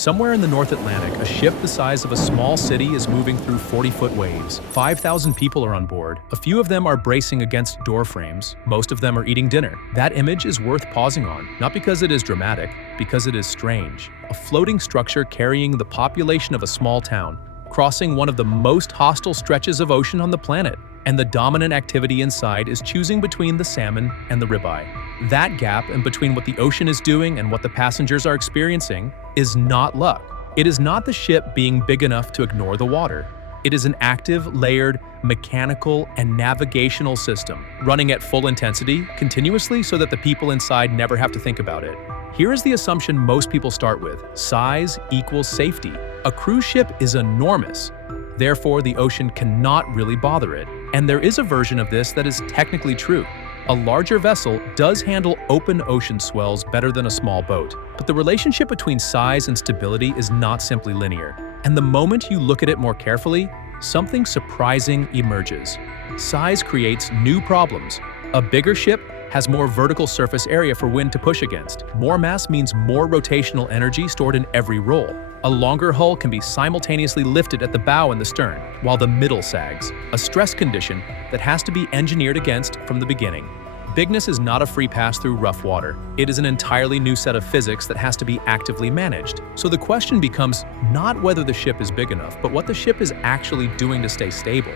Somewhere in the North Atlantic, a ship the size of a small city is moving through 40-foot waves. 5,000 people are on board. A few of them are bracing against door frames. Most of them are eating dinner. That image is worth pausing on, not because it is dramatic, because it is strange. A floating structure carrying the population of a small town, crossing one of the most hostile stretches of ocean on the planet. And the dominant activity inside is choosing between the salmon and the ribeye. That gap in between what the ocean is doing and what the passengers are experiencing is not luck. It is not the ship being big enough to ignore the water. It is an active, layered, mechanical, and navigational system, running at full intensity, continuously, so that the people inside never have to think about it. Here is the assumption most people start with: size equals safety. A cruise ship is enormous. Therefore, the ocean cannot really bother it. And there is a version of this that is technically true. A larger vessel does handle open ocean swells better than a small boat. But the relationship between size and stability is not simply linear. And the moment you look at it more carefully, something surprising emerges. Size creates new problems. A bigger ship has more vertical surface area for wind to push against. More mass means more rotational energy stored in every roll. A longer hull can be simultaneously lifted at the bow and the stern, while the middle sags, a stress condition that has to be engineered against from the beginning. Bigness is not a free pass through rough water. It is an entirely new set of physics that has to be actively managed. So the question becomes not whether the ship is big enough, but what the ship is actually doing to stay stable.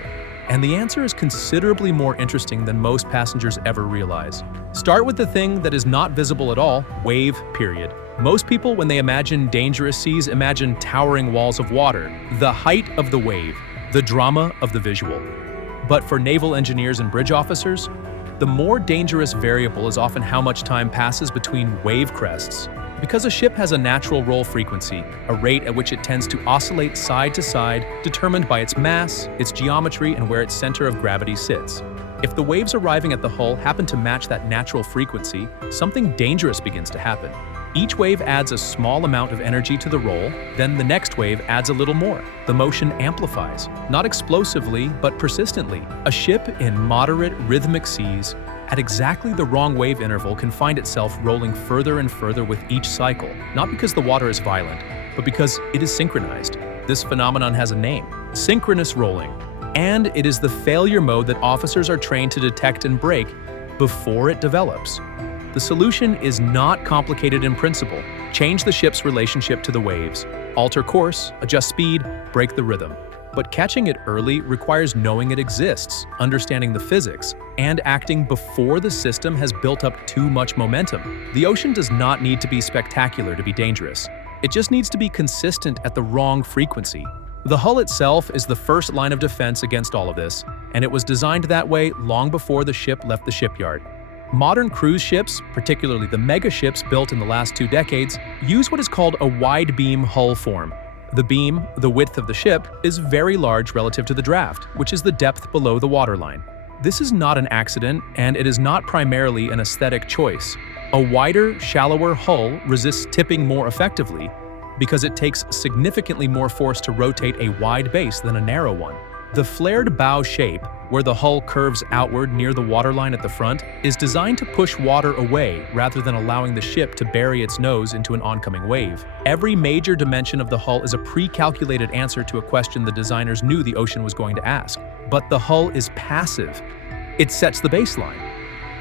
And the answer is considerably more interesting than most passengers ever realize. Start with the thing that is not visible at all: wave period. Most people, when they imagine dangerous seas, imagine towering walls of water, the height of the wave, the drama of the visual. But for naval engineers and bridge officers, the more dangerous variable is often how much time passes between wave crests. Because a ship has a natural roll frequency, a rate at which it tends to oscillate side to side, determined by its mass, its geometry, and where its center of gravity sits. If the waves arriving at the hull happen to match that natural frequency, something dangerous begins to happen. Each wave adds a small amount of energy to the roll, then the next wave adds a little more. The motion amplifies, not explosively, but persistently. A ship in moderate, rhythmic seas at exactly the wrong wave interval can find itself rolling further and further with each cycle, not because the water is violent, but because it is synchronized. This phenomenon has a name: synchronous rolling. And it is the failure mode that officers are trained to detect and break before it develops. The solution is not complicated in principle. Change the ship's relationship to the waves. Alter course, adjust speed, break the rhythm. But catching it early requires knowing it exists, understanding the physics, and acting before the system has built up too much momentum. The ocean does not need to be spectacular to be dangerous. It just needs to be consistent at the wrong frequency. The hull itself is the first line of defense against all of this, and it was designed that way long before the ship left the shipyard. Modern cruise ships, particularly the mega ships built in the last 2 decades, use what is called a wide-beam hull form. The beam, the width of the ship, is very large relative to the draft, which is the depth below the waterline. This is not an accident, and it is not primarily an aesthetic choice. A wider, shallower hull resists tipping more effectively because it takes significantly more force to rotate a wide base than a narrow one. The flared bow shape, where the hull curves outward near the waterline at the front, is designed to push water away rather than allowing the ship to bury its nose into an oncoming wave. Every major dimension of the hull is a pre-calculated answer to a question the designers knew the ocean was going to ask. But the hull is passive. It sets the baseline.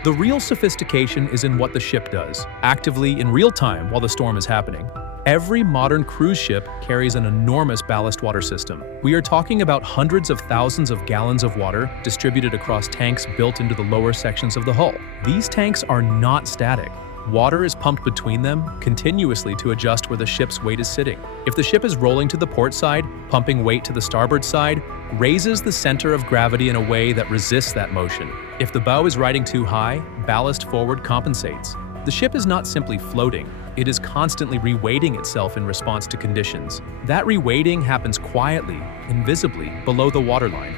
The real sophistication is in what the ship does, actively in real time while the storm is happening. Every modern cruise ship carries an enormous ballast water system. We are talking about hundreds of thousands of gallons of water distributed across tanks built into the lower sections of the hull. These tanks are not static. Water is pumped between them continuously to adjust where the ship's weight is sitting. If the ship is rolling to the port side, pumping weight to the starboard side raises the center of gravity in a way that resists that motion. If the bow is riding too high, ballast forward compensates. The ship is not simply floating. It is constantly reweighting itself in response to conditions. That reweighting happens quietly, invisibly, below the waterline.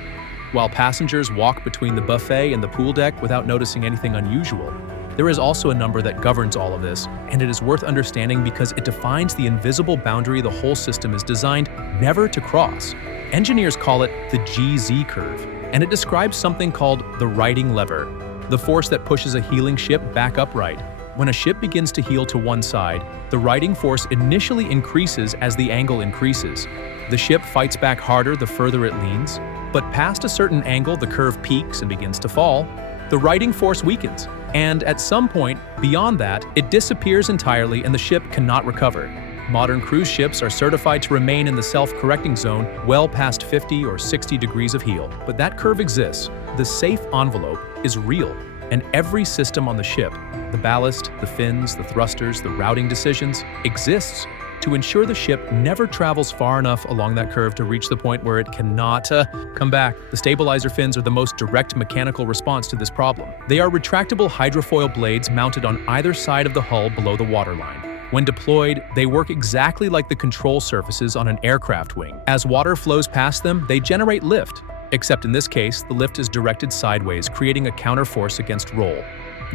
While passengers walk between the buffet and the pool deck without noticing anything unusual, there is also a number that governs all of this, and it is worth understanding because it defines the invisible boundary the whole system is designed never to cross. Engineers call it the GZ curve, and it describes something called the righting lever, the force that pushes a heeling ship back upright. When a ship begins to heel to one side, the righting force initially increases as the angle increases. The ship fights back harder the further it leans, but past a certain angle the curve peaks and begins to fall. The righting force weakens, and at some point, beyond that, it disappears entirely and the ship cannot recover. Modern cruise ships are certified to remain in the self-correcting zone well past 50 or 60 degrees of heel, but that curve exists. The safe envelope is real, and every system on the ship, the ballast, the fins, the thrusters, the routing decisions, exists to ensure the ship never travels far enough along that curve to reach the point where it cannot come back. The stabilizer fins are the most direct mechanical response to this problem. They are retractable hydrofoil blades mounted on either side of the hull below the waterline. When deployed, they work exactly like the control surfaces on an aircraft wing. As water flows past them, they generate lift, except in this case, the lift is directed sideways, creating a counterforce against roll.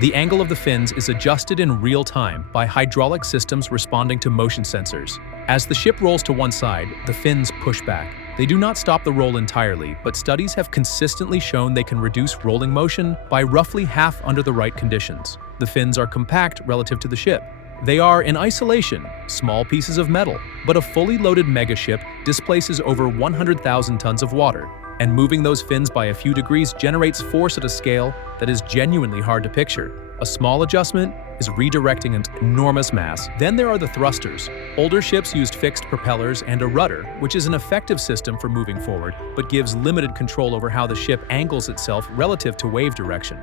The angle of the fins is adjusted in real time by hydraulic systems responding to motion sensors. As the ship rolls to one side, the fins push back. They do not stop the roll entirely, but studies have consistently shown they can reduce rolling motion by roughly half under the right conditions. The fins are compact relative to the ship. They are, in isolation, small pieces of metal, but a fully loaded megaship displaces over 100,000 tons of water, and moving those fins by a few degrees generates force at a scale that is genuinely hard to picture. A small adjustment is redirecting an enormous mass. Then there are the thrusters. Older ships used fixed propellers and a rudder, which is an effective system for moving forward, but gives limited control over how the ship angles itself relative to wave direction.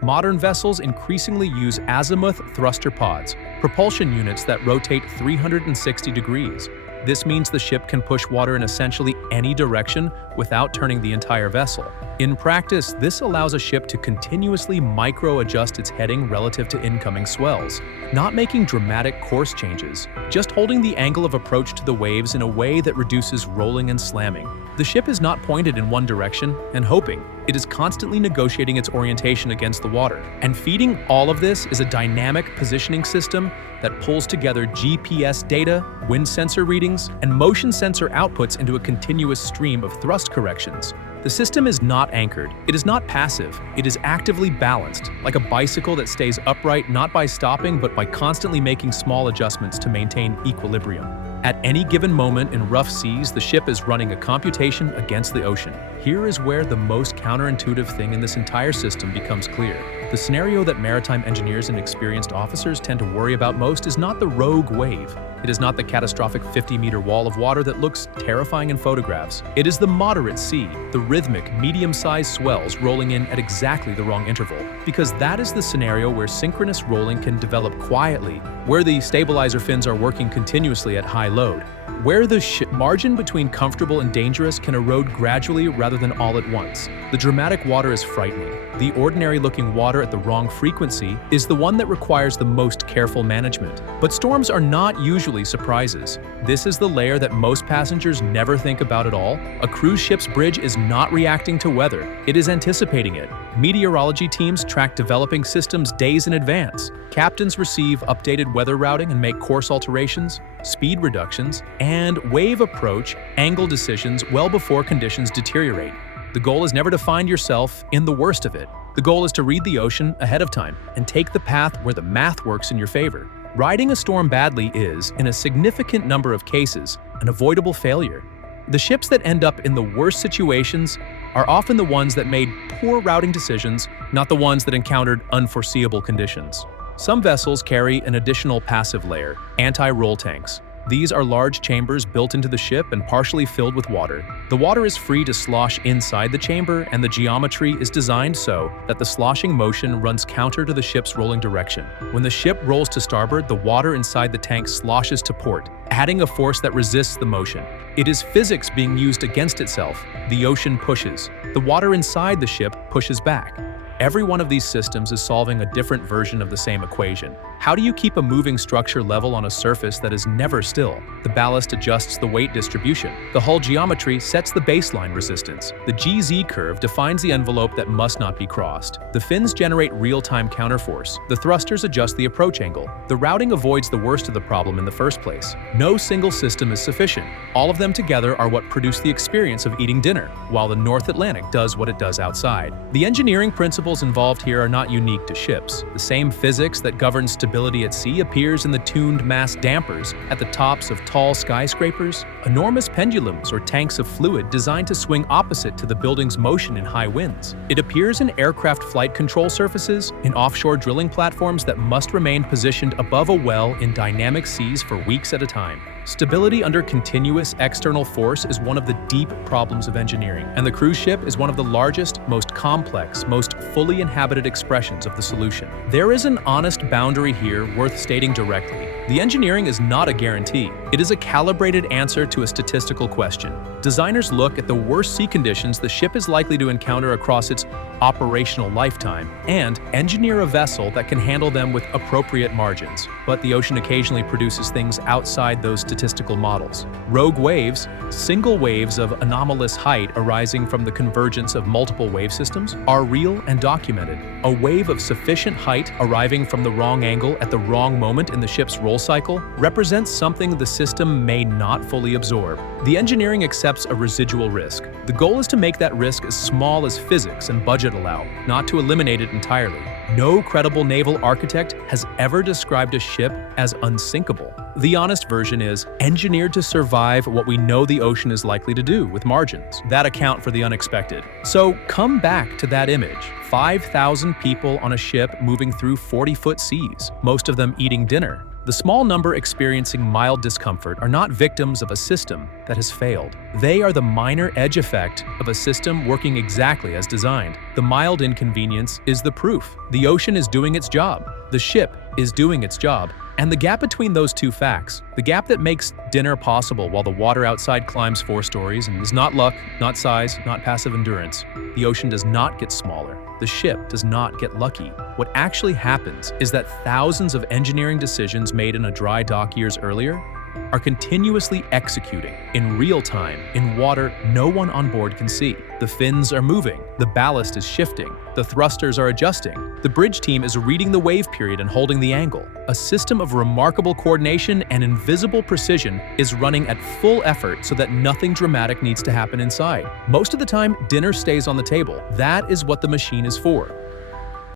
Modern vessels increasingly use azimuth thruster pods, propulsion units that rotate 360 degrees. This means the ship can push water in essentially any direction without turning the entire vessel. In practice, this allows a ship to continuously micro-adjust its heading relative to incoming swells, not making dramatic course changes, just holding the angle of approach to the waves in a way that reduces rolling and slamming. The ship is not pointed in one direction and hoping. It is constantly negotiating its orientation against the water. And feeding all of this is a dynamic positioning system that pulls together GPS data, wind sensor readings, and motion sensor outputs into a continuous stream of thrust corrections. The system is not anchored. It is not passive. It is actively balanced, like a bicycle that stays upright not by stopping but by constantly making small adjustments to maintain equilibrium. At any given moment in rough seas, the ship is running a computation against the ocean. Here is where the most counterintuitive thing in this entire system becomes clear. The scenario that maritime engineers and experienced officers tend to worry about most is not the rogue wave. It is not the catastrophic 50-meter wall of water that looks terrifying in photographs. It is the moderate sea, the rhythmic, medium-sized swells rolling in at exactly the wrong interval. Because that is the scenario where synchronous rolling can develop quietly, where the stabilizer fins are working continuously at high load, where the margin between comfortable and dangerous can erode gradually rather than all at once. The dramatic water is frightening. The ordinary-looking water at the wrong frequency is the one that requires the most careful management. But storms are not usually surprises. This is the layer that most passengers never think about at all. A cruise ship's bridge is not reacting to weather. It is anticipating it. Meteorology teams track developing systems days in advance. Captains receive updated weather routing and make course alterations, speed reductions, and wave approach angle decisions well before conditions deteriorate. The goal is never to find yourself in the worst of it. The goal is to read the ocean ahead of time and take the path where the math works in your favor. Riding a storm badly is, in a significant number of cases, an avoidable failure. The ships that end up in the worst situations are often the ones that made poor routing decisions, not the ones that encountered unforeseeable conditions. Some vessels carry an additional passive layer, anti-roll tanks. These are large chambers built into the ship and partially filled with water. The water is free to slosh inside the chamber, and the geometry is designed so that the sloshing motion runs counter to the ship's rolling direction. When the ship rolls to starboard, the water inside the tank sloshes to port, adding a force that resists the motion. It is physics being used against itself. The ocean pushes. The water inside the ship pushes back. Every one of these systems is solving a different version of the same equation. How do you keep a moving structure level on a surface that is never still? The ballast adjusts the weight distribution. The hull geometry sets the baseline resistance. The GZ curve defines the envelope that must not be crossed. The fins generate real-time counterforce. The thrusters adjust the approach angle. The routing avoids the worst of the problem in the first place. No single system is sufficient. All of them together are what produce the experience of eating dinner, while the North Atlantic does what it does outside. The engineering principles involved here are not unique to ships. The same physics that governs stability stability at sea appears in the tuned mass dampers at the tops of tall skyscrapers, enormous pendulums or tanks of fluid designed to swing opposite to the building's motion in high winds. It appears in aircraft flight control surfaces, in offshore drilling platforms that must remain positioned above a well in dynamic seas for weeks at a time. Stability under continuous external force is one of the deep problems of engineering, and the cruise ship is one of the largest, most complex, most fully inhabited expressions of the solution. There is an honest boundary here worth stating directly. The engineering is not a guarantee. It is a calibrated answer to a statistical question. Designers look at the worst sea conditions the ship is likely to encounter across its operational lifetime and engineer a vessel that can handle them with appropriate margins. But the ocean occasionally produces things outside those statistical models. Rogue waves, single waves of anomalous height arising from the convergence of multiple wave systems, are real and documented. A wave of sufficient height arriving from the wrong angle at the wrong moment in the ship's roll cycle represents something the system may not fully absorb. The engineering accepts a residual risk. The goal is to make that risk as small as physics and budget allow, not to eliminate it entirely. No credible naval architect has ever described a ship as unsinkable. The honest version is engineered to survive what we know the ocean is likely to do with margins that account for the unexpected. So come back to that image. 5,000 people on a ship moving through 40-foot seas, most of them eating dinner. The small number experiencing mild discomfort are not victims of a system that has failed. They are the minor edge effect of a system working exactly as designed. The mild inconvenience is the proof. The ocean is doing its job. The ship is doing its job. And the gap between those two facts, the gap that makes dinner possible while the water outside climbs 4 stories and is not luck, not size, not passive endurance, the ocean does not get smaller. The ship does not get lucky. What actually happens is that thousands of engineering decisions made in a dry dock years earlier are continuously executing in real time in water no one on board can see. The fins are moving, the ballast is shifting, the thrusters are adjusting, the bridge team is reading the wave period and holding the angle. A system of remarkable coordination and invisible precision is running at full effort so that nothing dramatic needs to happen inside. Most of the time, dinner stays on the table. That is what the machine is for.